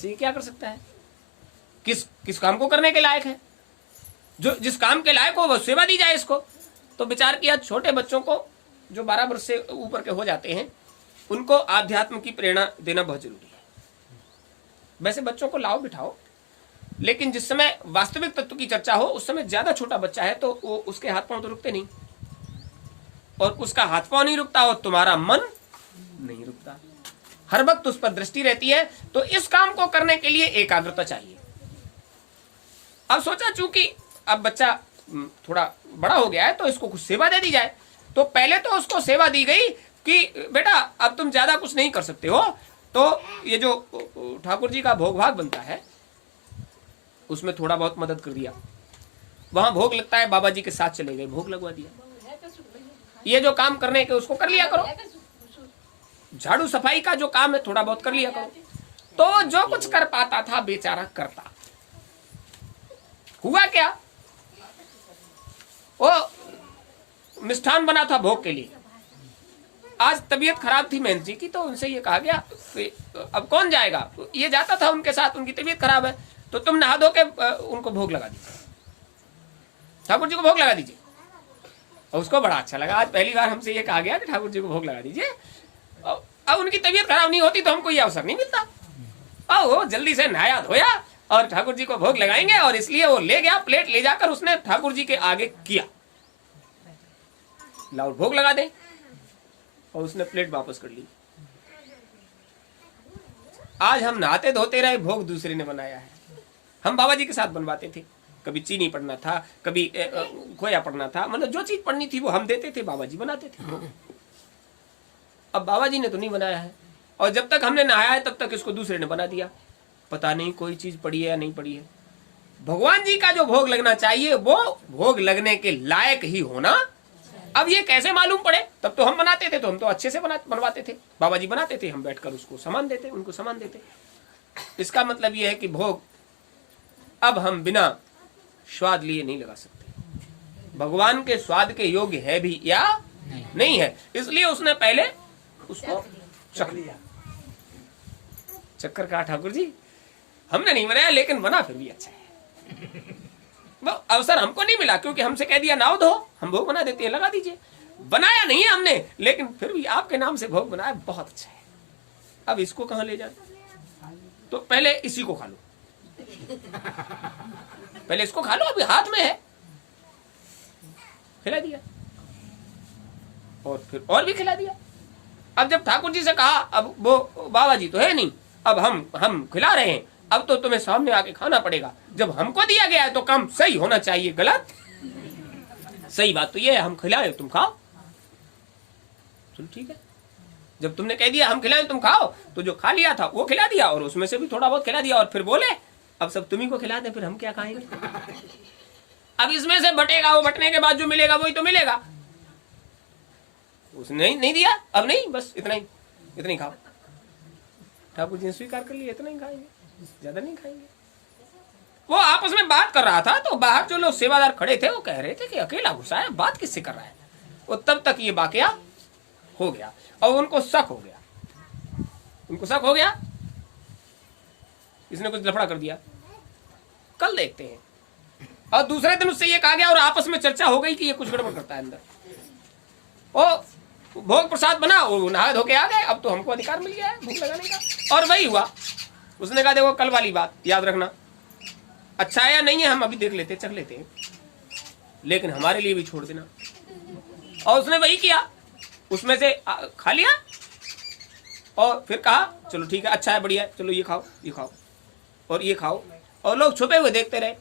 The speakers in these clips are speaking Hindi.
अच्छा ये क्या कर सकता है, किस किस काम को करने के लायक है, जो जिस काम के लायक हो वह सेवा दी जाए इसको। तो विचार किया छोटे बच्चों को जो 12 वर्ष से ऊपर के हो जाते हैं उनको आध्यात्म की प्रेरणा देना बहुत जरूरी है। वैसे बच्चों को लाओ बिठाओ, लेकिन जिस समय वास्तविक तत्व की चर्चा हो उस समय ज्यादा छोटा बच्चा है तो वो उसके हाथ पांव तो रुकते नहीं, और उसका हाथ पांव नहीं रुकता और तुम्हारा मन नहीं रुकता, हर वक्त उस पर दृष्टि रहती है। तो इस काम को करने के लिए एकाग्रता चाहिए। अब सोचा चूंकि अब बच्चा थोड़ा बड़ा हो गया है तो इसको कुछ सेवा दे दी जाए। तो पहले तो उसको सेवा दी गई कि बेटा अब तुम ज्यादा कुछ नहीं कर सकते हो, तो ये जो ठाकुर जी का भोग भाग बनता है उसमें थोड़ा बहुत मदद कर दिया। वहां भोग लगता है, बाबा जी के साथ चले गए, भोग लगवा दिया। ये जो काम करने के उसको कर लिया करो, झाड़ू सफाई का जो काम है थोड़ा बहुत कर लिया करो। तो जो कुछ कर पाता था बेचारा करता। हुआ क्या, वो मिष्ठान बना था भोग के लिए। आज तबीयत खराब थी महंत जी की, तो उनसे ये कहा गया अब कौन जाएगा, ये जाता था उनके साथ, उनकी तबीयत खराब है तो तुम नहा धो के उनको भोग लगा दीजिए, ठाकुर जी को भोग लगा दीजिए। और उसको बड़ा अच्छा लगा, आज पहली बार हमसे ये कहा गया कि ठाकुर जी को भोग लगा दीजिए। अब उनकी तबीयत खराब नहीं होती तो हमको ये अवसर नहीं मिलता। अब वो जल्दी से नहाया धोया और ठाकुर जी को भोग लगाएंगे, और इसलिए वो ले गया, प्लेट ले जाकर उसने ठाकुर जी के आगे किया, लाओ भोग लगा दे, और उसने प्लेट वापस कर ली। आज हम नहाते धोते रहे, भोग दूसरे ने बनाया है। हम बाबा जी के साथ बनवाते थे, कभी चीनी पड़ना था, कभी खोया पड़ना था, मतलब जो चीज पड़नी थी वो हम देते थे, बाबा जी बनाते थे। अब बाबा जी ने तो नहीं बनाया है, और जब तक हमने नहाया है तब तक इसको दूसरे ने बना दिया। पता नहीं कोई चीज पड़ी है या नहीं पड़ी है। भगवान जी का जो भोग लगना चाहिए वो भोग लगने के लायक ही होना। अब ये कैसे मालूम पड़े, तब तो हम बनाते थे, तो हम तो अच्छे से बनवाते थे, बाबा जी बनाते थे, हम बैठकर उसको सामान देते, उनको सामान देते। इसका मतलब ये है कि भोग अब हम बिना स्वाद लिए नहीं लगा सकते। भगवान के स्वाद के योग्य है भी या नहीं है, इसलिए उसने पहले उसको चख लिया। चक्कर कहा ठाकुर जी हमने नहीं बनाया, लेकिन बना फिर भी अच्छा है। वो अवसर हमको नहीं मिला क्योंकि हमसे कह दिया नाव दो, हम भोग बना देते हैं, लगा दीजिए। बनाया नहीं है हमने, लेकिन फिर भी आपके नाम से भोग बनाया, बहुत अच्छा है। अब इसको कहां ले जाए, तो पहले इसी को खा लो, पहले इसको खा लो, अभी हाथ में है। खिला दिया और फिर और भी खिला दिया। अब जब ठाकुर जी से कहा, अब वो बाबा जी तो है नहीं, अब हम खिला रहे हैं, अब तो तुम्हें सामने आके खाना पड़ेगा। जब हमको दिया गया है तो काम सही होना चाहिए, गलत सही बात तो ये है, हम खिलाए तुम खाओ। चलो ठीक है, जब तुमने कह दिया हम खिलाएं तुम खाओ, तो जो खा लिया था वो खिला दिया, और उसमें से भी थोड़ा बहुत खिला दिया, और फिर बोले अब सब तुम्ही को खिला दें, फिर हम क्या खाएंगे। अब इसमें से बटेगा, वो बटने के बाद जो मिलेगा वही तो मिलेगा। उसने नहीं दिया, अब नहीं, बस इतना ही खाओ। ठाकुर जी ने स्वीकार कर लिया, इतना ही खाएंगे, ज्यादा नहीं खाएंगे। वो आपस में बात कर रहा था, तो बाहर जो लोग सेवादार खड़े थे वो कह रहे थे कि अकेला घुसा है, बात किससे कर रहा है। वो तब तक ये वाकया हो गया और उनको शक हो गया, इसने कुछ लफड़ा कर दिया, कल देखते हैं। और दूसरे दिन उससे ये कहा गया और आपस में चर्चा हो गई कि ये कुछ गड़बड़ करता है अंदर। ओ भोग प्रसाद बना, वो नहा धो के आ गए, अब तो हमको अधिकार मिल गया है भूख लगाने का। और वही हुआ, उसने कहा देखो कल वाली बात याद रखना, अच्छा है या नहीं है हम अभी देख लेते, चख लेते हैं, लेकिन हमारे लिए भी छोड़ देना। और उसने वही किया, उसमें से खा लिया और फिर कहा चलो ठीक है, अच्छा है, बढ़िया है, चलो ये खाओ और ये खाओ। और लोग छुपे हुए देखते रहे।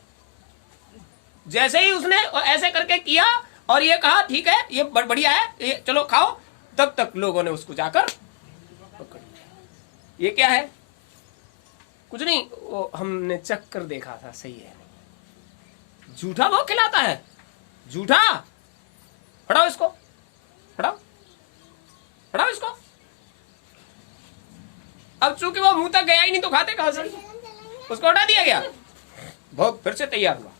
जैसे ही उसने ऐसे करके किया और ये कहा ठीक है ये बढ़िया है, ये चलो खाओ, तब तक लोगों ने उसको जाकर पकड़ लिया। ये क्या है, कुछ नहीं, वो हमने चख कर देखा था, सही है नहीं। झूठा वो खिलाता है, झूठा। हटाओ इसको, हटाओ इसको। अब चूंकि वो मुंह तक गया ही नहीं तो खाते कहां से, उसको हटा दिया गया। भोग फिर से तैयार हुआ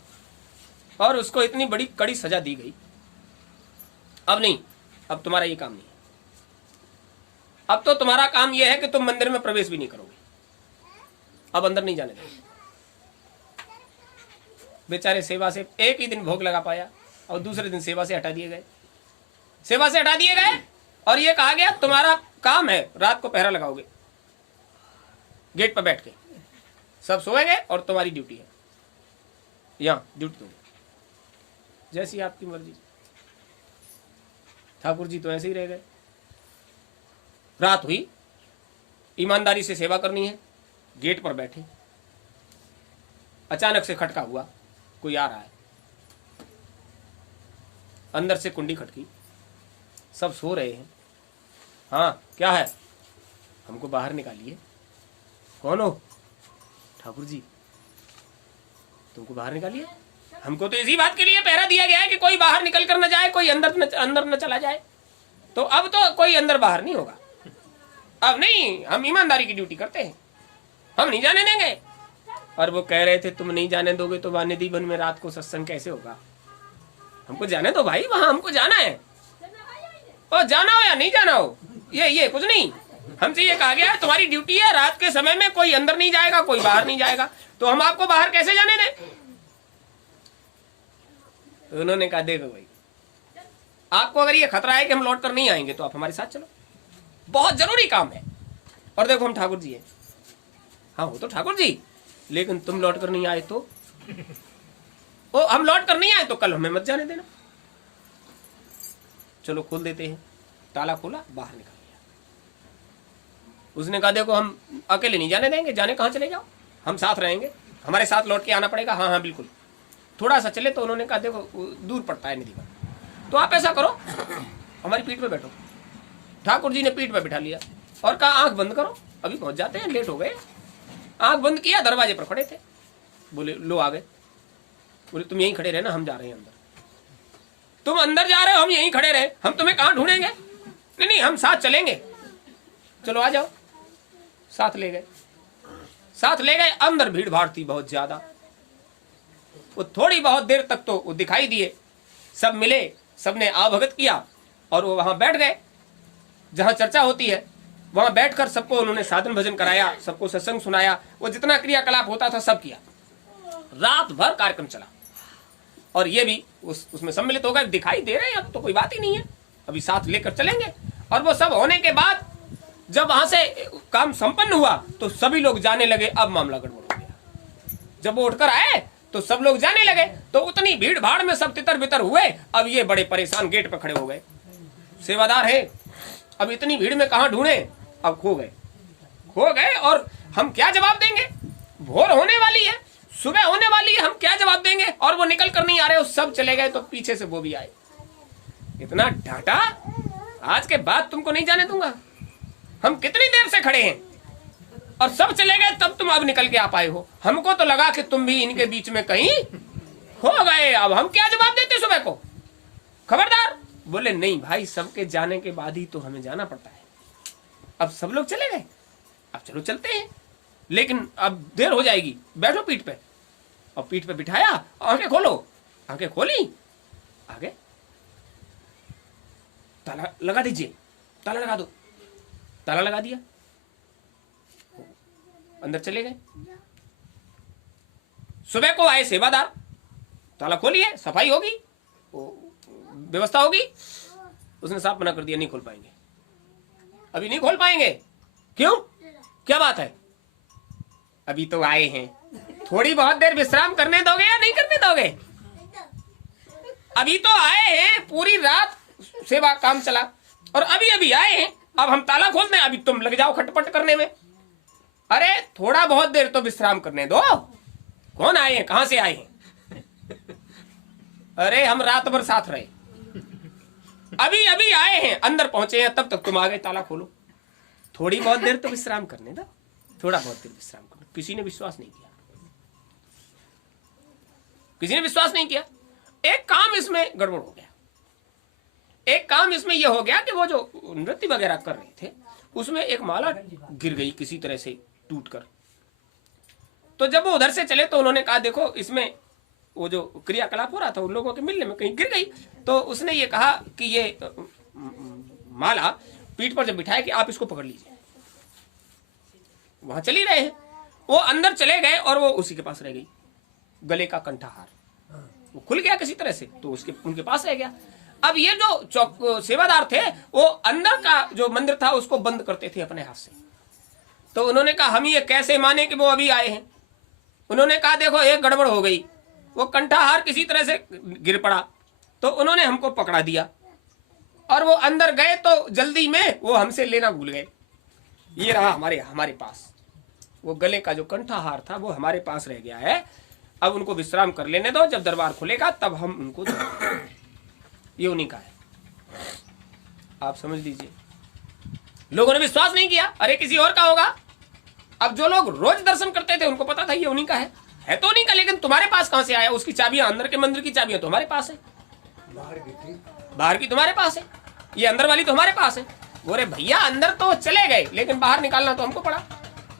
और उसको इतनी बड़ी कड़ी सजा दी गई। अब नहीं, अब तुम्हारा ये काम नहीं, अब तो तुम्हारा काम यह है कि तुम मंदिर में प्रवेश भी नहीं करोगे। अब अंदर नहीं जाने देंगे। बेचारे सेवा से एक ही दिन भोग लगा पाया और दूसरे दिन सेवा से हटा दिए गए, सेवा से हटा दिए गए। और ये कहा गया तुम्हारा काम है रात को पहरा लगाओगे गेट पर बैठ के, सब सोएंगे और तुम्हारी ड्यूटी है यहाँ ड्यूटी दूंगे, जैसी आपकी मर्जी। ठाकुर जी तो ऐसे ही रह गए। रात हुई, ईमानदारी से सेवा करनी है, गेट पर बैठे, अचानक से खटका हुआ, कोई आ रहा है, अंदर से कुंडी खटकी, सब सो रहे हैं। हाँ क्या है, हमको बाहर निकालिए। कौन हो? ठाकुर जी। तुमको बाहर निकालिए? हमको तो इसी बात के लिए पहरा दिया गया है कि कोई बाहर निकल कर न जाए, कोई अंदर न चला जाए। तो अब तो कोई अंदर बाहर नहीं होगा, अब नहीं, हम ईमानदारी की ड्यूटी करते हैं, हम नहीं जाने देंगे। और वो कह रहे थे तुम नहीं जाने दोगे तो वानिधि वन में रात को सत्संग कैसे होगा? हमको जाने दो भाई, वहां हमको जाना है, और जाना हो या नहीं जाना हो ये कुछ नहीं, हमसे ये कहा गया तुम्हारी ड्यूटी है, रात के समय में कोई अंदर नहीं जाएगा, कोई बाहर नहीं जाएगा, तो हम आपको बाहर कैसे जाने दें? उन्होंने कहा देखो भाई, आपको अगर ये खतरा है कि हम लौट कर नहीं आएंगे तो आप हमारे साथ चलो, बहुत जरूरी काम है। और देखो हम ठाकुर जी हैं। हाँ वो तो ठाकुर जी, लेकिन तुम लौट कर नहीं आए तो, ओ हम लौट कर नहीं आए तो कल हमें मत जाने देना। चलो खोल देते हैं। ताला खोला, बाहर निकाल लिया। उसने कहा देखो हम अकेले नहीं जाने देंगे, जाने कहाँ चले जाओ, हम साथ रहेंगे, हमारे साथ लौट के आना पड़ेगा। हाँ हाँ बिल्कुल। थोड़ा सा चले तो उन्होंने कहा देखो दूर पड़ता है निधि का, तो आप ऐसा करो हमारी पीठ पे बैठो। ठाकुर जी ने पीठ पे बिठा लिया और कहा आंख बंद करो, अभी पहुंच जाते हैं, लेट हो गए। आंख बंद किया, दरवाजे पर खड़े थे। बोले लो आ गए। बोले तुम यहीं खड़े रहे ना, हम जा रहे हैं अंदर। तुम अंदर जा रहे हो, हम यहीं खड़े रहे, हम तुम्हें कहाँ ढूंढेंगे? नहीं नहीं हम साथ चलेंगे। चलो आ जाओ। साथ ले गए, साथ ले गए। अंदर भीड़ भाड़ थी बहुत ज्यादा। वो थोड़ी बहुत देर तक तो वो दिखाई दिए, सब मिले, सबने आवभगत किया और वो वहां बैठ गए जहां चर्चा होती है। वहां बैठकर सबको उन्होंने साधन भजन कराया, सबको सत्संग सुनाया, वो जितना क्रियाकलाप होता था सब किया। रात भर कार्यक्रम चला और ये भी उसमें सम्मिलित हो गए। दिखाई दे रहे हैं, अब तो कोई बात ही नहीं है, अभी साथ लेकर चलेंगे। और वो सब होने के बाद जब वहां से काम संपन्न हुआ तो सभी लोग जाने लगे। अब मामला गड़बड़ हो गया। जब वो उठकर आए तो सब लोग जाने लगे, तो उतनी भीड़ भाड़ में सब तितर बितर हुए। अब ये बड़े परेशान गेट पर खड़े हो गए, सेवादार है, अब इतनी भीड़ में कहां ढूंढे, अब खो गए। और हम क्या जवाब देंगे? भोर होने वाली है, सुबह होने वाली है, हम क्या जवाब देंगे? और वो निकल कर नहीं आ रहे, सब चले गए। तो पीछे से वो भी आए, इतना डांटा, आज के बाद तुमको नहीं जाने दूंगा, हम कितनी देर से खड़े हैं और सब चले गए, तब तुम अब निकल के आ पाए हो। हमको तो लगा कि तुम भी इनके बीच में कहीं हो गए, अब हम क्या जवाब देते सुबह को? खबरदार। बोले नहीं भाई, सबके जाने के बाद ही तो हमें जाना पड़ता है। अब सब लोग चले गए, अब चलो चलते हैं, लेकिन अब देर हो जाएगी, बैठो पीठ पे। और पीठ पे बिठाया, आंखें खोलो, आंखें खोली, आगे ताला लगा दीजिए, ताला लगा दो। ताला लगा दिया, अंदर चले गए। सुबह को आए सेवादार, ताला खोलिए, सफाई होगी, व्यवस्था होगी। उसने साफ मना कर दिया, नहीं खोल पाएंगे, अभी नहीं खोल पाएंगे। क्यों, क्या बात है? अभी तो आए हैं, थोड़ी बहुत देर विश्राम करने दोगे या नहीं करने दोगे? अभी तो आए हैं, पूरी रात सेवा काम चला और अभी आए हैं, अब हम ताला खोल दें, अभी तुम लग जाओ खटपट करने में। अरे थोड़ा बहुत देर तो विश्राम करने दो। कौन आए हैं, कहां से आए हैं? अरे हम रात भर साथ रहे, अभी आए हैं, अंदर पहुंचे हैं, तब तक तुम आ गए, ताला खोलो। थोड़ी बहुत देर तो विश्राम करने दो, थोड़ा बहुत देर विश्राम करो। किसी ने विश्वास नहीं किया, किसी ने विश्वास नहीं किया। एक काम इसमें गड़बड़ हो गया, एक काम इसमें यह हो गया कि वो जो नृत्य वगैरह कर रहे थे उसमें एक माला गिर गई किसी तरह से टूटकर। तो जब वो उधर से चले तो उन्होंने कहा देखो इसमें वो जो क्रियाकलाप हो रहा था उन लोगों के मिलने में कहीं गिर गई। तो उसने ये कहा कि ये माला पीठ पर जब बिठाया कि आप इसको पकड़ लीजिए। वहां चल ही रहे हैं, वो अंदर चले गए और वो उसी के पास रह गई, गले का कंठाहार वो खुल गया किसी तरह से, तो उनके पास रह गया। अब ये जो सेवादार थे वो अंदर का जो मंदिर था उसको बंद करते थे अपने हाथ से। तो उन्होंने कहा हम ये कैसे माने कि वो अभी आए हैं। उन्होंने कहा देखो एक गड़बड़ हो गई, वो कंठाहार किसी तरह से गिर पड़ा, तो उन्होंने हमको पकड़ा दिया और वो अंदर गए तो जल्दी में वो हमसे लेना भूल गए। ये रहा हमारे पास वो गले का जो कंठाहार था वो हमारे पास रह गया है। अब उनको विश्राम कर लेने दो, जब दरबार खुलेगा तब हम उनको ये उन्हीं का है। आप समझ लीजिए, लोगों ने विश्वास नहीं किया, अरे किसी और का होगा। अब जो लोग रोज दर्शन करते थे उनको पता था ये उन्हीं का है तो उन्हीं का, लेकिन तुम्हारे पास कहां से आया? उसकी चाबियां, अंदर के मंदिर की चाबियां तुम्हारे पास है, बाहर की तुम्हारे पास है, ये अंदर वाली तुम्हारे पास है। बोले भैया अंदर तो चले गए लेकिन बाहर निकालना तो हमको पड़ा।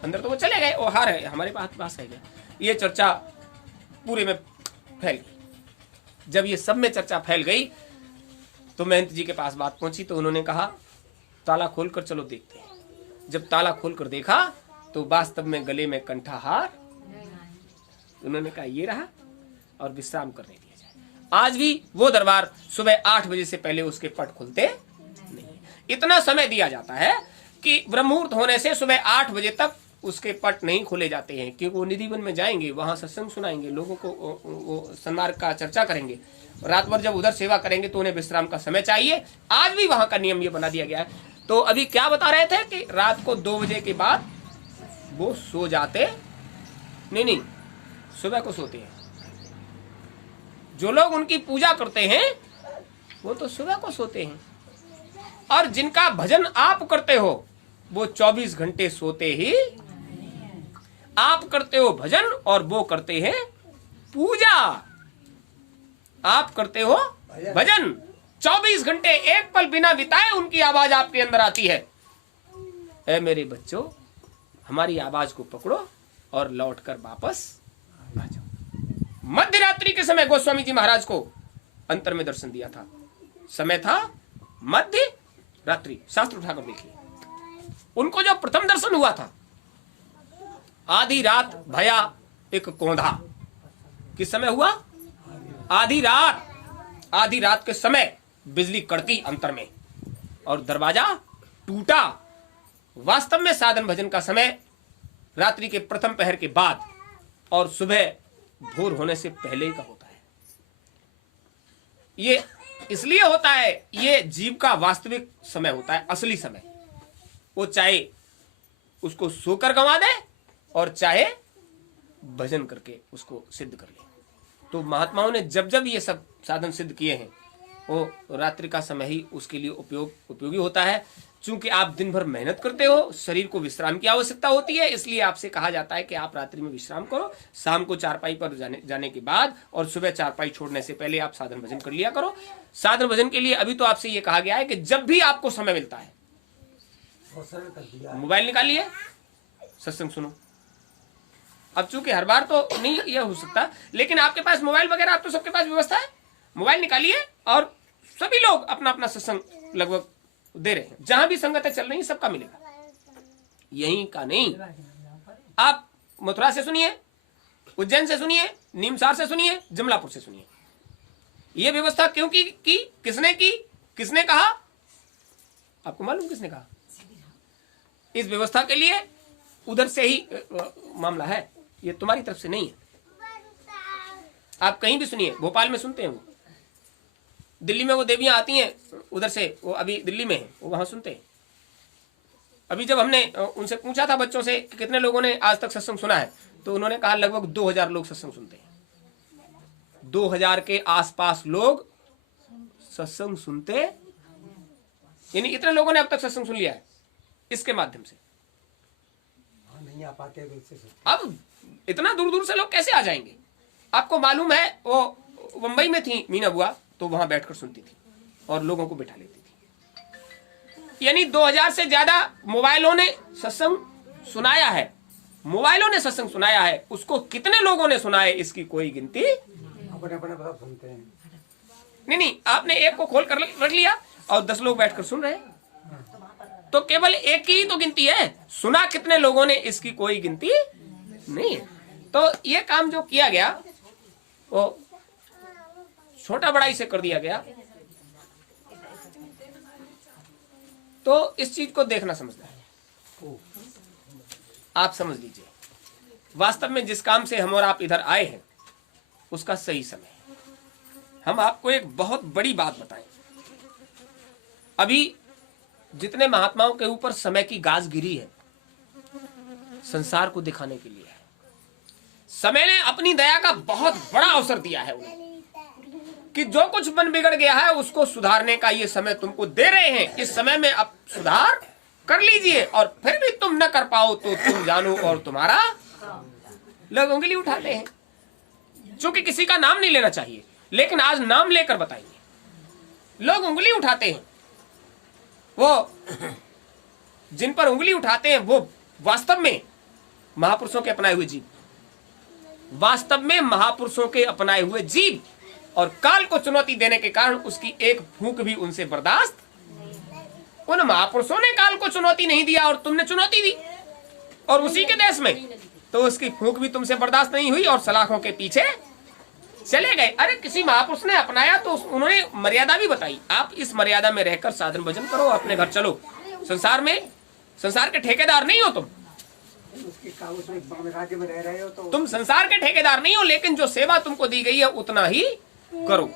अंदर तो वो चले गए, वो हार है हमारे पास रह गया। ये चर्चा पूरे में फैल गई। जब ये सब में चर्चा फैल गई तो महंत जी के पास बात पहुंची, तो उन्होंने कहा ताला खोलकर चलो देखते हैं। जब ताला खोलकर देखा तो वास्तव में गले में कंठाहार, उन्होंने कहा ये रहा और विश्राम करने दिया जाए। आज भी वो दरबार सुबह 8 बजे से पहले उसके पट खुलते नहीं। इतना समय दिया जाता है कि ब्रह्ममुहूर्त होने से सुबह 8 बजे तक उसके पट नहीं खोले जाते हैं, क्योंकि वो निधिवन में जाएंगे, वहां सत्संग सुनाएंगे, लोगों को वो सन्मार्ग का चर्चा करेंगे। रात भर जब उधर सेवा करेंगे तो उन्हें विश्राम का समय चाहिए। आज भी वहां का नियम ये बना दिया गया है। तो अभी क्या बता रहे थे कि रात को 2 बजे के बाद वो सो जाते नहीं, सुबह को सोते हैं। जो लोग उनकी पूजा करते हैं वो तो सुबह को सोते हैं, और जिनका भजन आप करते हो वो 24 घंटे सोते ही। आप करते हो भजन और वो करते हैं पूजा। आप करते हो भजन, 24 घंटे एक पल बिना बिताए उनकी आवाज आपके अंदर आती है। ऐ मेरे बच्चों, हमारी आवाज को पकड़ो और लौटकर वापस आ जाओ। मध्य रात्रि के समय गोस्वामी जी महाराज को अंतर में दर्शन दिया था। समय था मध्य रात्रि, शास्त्र उठाकर देखिए। उनको जो प्रथम दर्शन हुआ था, आधी रात भया एक कोंधा, किस समय हुआ? आधी रात के समय बिजली कड़की अंतर में और दरवाजा टूटा। वास्तव में साधन भजन का समय रात्रि के प्रथम पहर के बाद और सुबह भोर होने से पहले ही का होता है। ये इसलिए होता है, ये जीव का वास्तविक समय होता है, असली समय। वो चाहे उसको सोकर गंवा दे और चाहे भजन करके उसको सिद्ध कर ले। तो महात्माओं ने जब जब ये सब साधन सिद्ध किए हैं, वो रात्रि का समय ही उसके लिए उपयोगी होता है। चूंकि आप दिन भर मेहनत करते हो, शरीर को विश्राम की आवश्यकता होती है, इसलिए आपसे कहा जाता है कि आप रात्रि में विश्राम करो। शाम को चारपाई पर जाने के बाद और सुबह चारपाई छोड़ने से पहले आप साधन भजन कर लिया करो। साधन भजन के लिए अभी तो आपसे ये कहा गया है कि जब भी आपको समय मिलता है मोबाइल निकालिए, सत्संग सुनो। अब चूंकि हर बार तो नहीं यह हो सकता, लेकिन आपके पास मोबाइल वगैरह, आप तो सबके पास व्यवस्था है, मोबाइल निकालिए और सभी लोग अपना अपना सत्संग लगभग दे रहे हैं। जहां भी संगतें चल रही है सबका मिलेगा, यहीं का नहीं। आप मथुरा से सुनिए, उज्जैन से सुनिए, नीमसार से सुनिए, जमलापुर से सुनिए। यह व्यवस्था क्यों की? किसने कहा? आपको मालूम किसने कहा? इस व्यवस्था के लिए उधर से ही मामला है, ये तुम्हारी तरफ से नहीं है। आप कहीं भी सुनिए, भोपाल में सुनते हैं, वो दिल्ली में वो देवियां आती हैं उधर से, वो अभी दिल्ली में है, वो वहां सुनते हैं। अभी जब हमने उनसे पूछा था बच्चों से कि कितने लोगों ने आज तक सत्संग सुना है, तो उन्होंने कहा लगभग 2000 लोग सत्संग सुनते हैं। 2000 के आसपास लोग सत्संग सुनते, यानी इतने लोगों ने अब तक सत्संग सुन लिया है इसके माध्यम से। नहीं आ पाते, अब इतना दूर दूर से लोग कैसे आ जाएंगे? आपको मालूम है, वो मुंबई में थी मीना बुआ, तो वहां बैठकर सुनती थी और लोगों को बिठा लेती थी। यानी 2000 से ज्यादा मोबाइलों ने सत्संग सुनाया है। मोबाइलों ने सत्संग सुनाया है, उसको कितने लोगों ने सुना है इसकी कोई गिनती सुनते हैं। नहीं, आपने एक को खोल कर रख लिया और 10 लोग बैठकर सुन रहे हैं, तो केवल एक की तो गिनती है। सुना कितने लोगों ने इसकी कोई गिनती नहीं। तो ये काम जो किया गया वो छोटा बड़ा इसे कर दिया गया। तो इस चीज को देखना समझना है। आप समझ लीजिए, वास्तव में जिस काम से हम और आप इधर आए हैं उसका सही समय है। हम आपको एक बहुत बड़ी बात बताएं। अभी जितने महात्माओं के ऊपर समय की गाज गिरी है, संसार को दिखाने के लिए है। समय ने अपनी दया का बहुत बड़ा अवसर दिया है उन्हें कि जो कुछ मन बिगड़ गया है उसको सुधारने का ये समय तुमको दे रहे हैं। इस समय में अब सुधार कर लीजिए, और फिर भी तुम न कर पाओ तो तुम जानो और तुम्हारा। लोग उंगली उठाते हैं, चूंकि किसी का नाम नहीं लेना चाहिए, लेकिन आज नाम लेकर बताइए। लोग उंगली उठाते हैं, वो जिन पर उंगली उठाते हैं वो वास्तव में महापुरुषों के अपनाए हुए जीव, वास्तव में महापुरुषों के अपनाए हुए जीव, और काल को चुनौती देने के कारण उसकी एक फूंक भी उनसे बर्दाश्त। उन महापुरुषों ने काल को चुनौती नहीं दिया और तुमने चुनौती दी, और उसी के देश में तो उसकी फूंक भी तुमसे बर्दाश्त नहीं हुई और सलाखों के पीछे चले गए। अरे किसी महापुरुष ने अपनाया तो उन्होंने मर्यादा भी बताई। आप इस मर्यादा में रहकर साधन भजन करो, अपने घर चलो। संसार में संसार के ठेकेदार नहीं हो तुम राज्य में रह रहे हो तो तुम संसार के ठेकेदार नहीं हो, लेकिन जो सेवा तुमको दी गई है उतना ही करो।